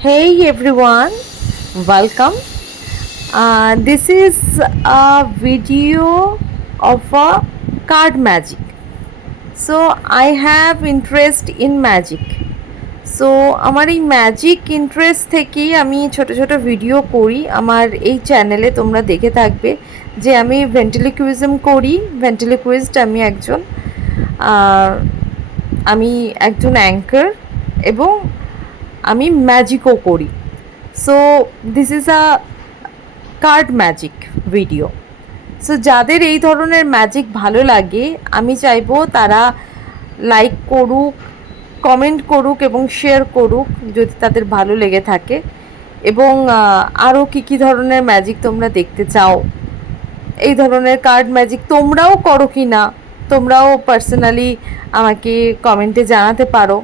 Hey everyone, welcome. This is a video of a card magic. So I have interest in magic. So আমার এই magic interest থেকেই আমি ছোট ছোট video করি। আমার এই চ্যানেলে তোমরা দেখে থাকবে যে আমি ভেন্ট্রিলোকুইজম করি। ভেন্ট্রিলোকুইস্ট আমি একজন অ্যাঙ্কার এবং আমি ম্যাজিকও করি। So this is a card magic video. So যাদের এই ধরনের ম্যাজিক ভালো লাগে আমি চাইবো তারা লাইক করুক, কমেন্ট করুক এবং শেয়ার করুক যদি তাদের ভালো লেগে থাকে। এবং আরও কী ধরনের ম্যাজিক তোমরা দেখতে চাও, এই ধরনের কার্ড ম্যাজিক তোমরাও করো কি না, তোমরাও পার্সোনালি আমাকে কমেন্টে জানাতে পারো।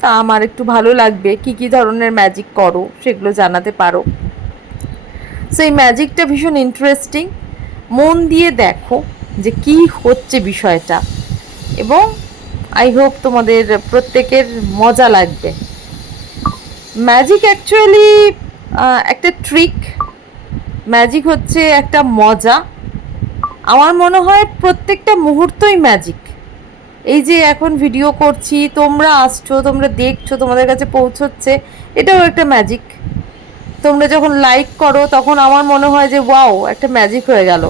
তা আমার একটু ভালো লাগবে, কী ধরনের ম্যাজিক করো সেগুলো জানাতে পারো। সো এই ম্যাজিকটা ভীষণ ইন্টারেস্টিং, মন দিয়ে দেখো যে কি হচ্ছে বিষয়টা, এবং আই হোপ তোমাদের প্রত্যেকের মজা লাগবে। ম্যাজিক অ্যাকচুয়ালি একটা ট্রিক, ম্যাজিক হচ্ছে একটা মজা। আমার মনে হয় প্রত্যেকটা মুহূর্তই ম্যাজিক। এই যে এখন ভিডিও করছি, তোমরা আসছো, তোমরা দেখছো, তোমাদের কাছে পৌঁছচ্ছে, এটাও একটা ম্যাজিক। তোমরা যখন লাইক করো তখন আমার মনে হয় যে ওয়াও, একটা ম্যাজিক হয়ে গেল।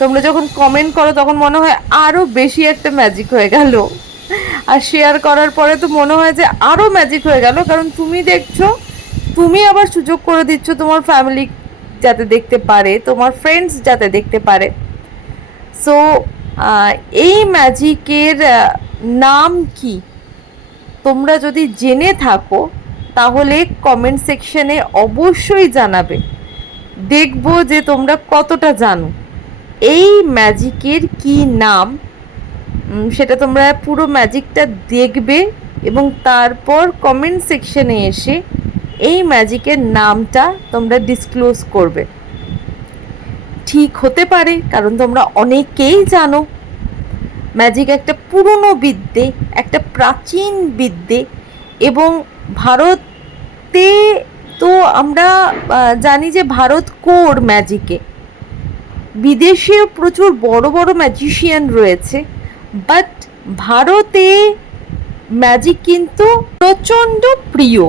তোমরা যখন কমেন্ট করো তখন মনে হয় আরও বেশি একটা ম্যাজিক হয়ে গেল। আর শেয়ার করার পরে তো মনে হয় যে আরও ম্যাজিক হয়ে গেল, কারণ তুমি দেখছো, তুমি আবার সুযোগ করে দিচ্ছ তোমার ফ্যামিলি যাতে দেখতে পারে, তোমার ফ্রেন্ডস যাতে দেখতে পারে। সো এই ম্যাজিকের নাম কি তোমরা যদি জেনে থাকো তাহলে কমেন্ট সেকশনে অবশ্যই জানাবে, দেখবো যে তোমরা কতটা জানো। এই ম্যাজিকের কি নাম সেটা তোমরা পুরো ম্যাজিকটা দেখবে এবং তারপর কমেন্ট সেকশনে এসে এই ম্যাজিকের নামটা তোমরা ডিসক্লোজ করবে। ঠিক হতে পারে, কারণ তোমরা অনেকেই জানো ম্যাজিক একটা পুরনো বিদ্যে, একটা প্রাচীন বিদ্যে, এবং ভারতে তো আমরা জানি যে ভারত কোর ম্যাজিকে, বিদেশেও প্রচুর বড় বড় ম্যাজিশিয়ান রয়েছে, বাট ভারতে ম্যাজিক কিন্তু প্রচণ্ড প্রিয়।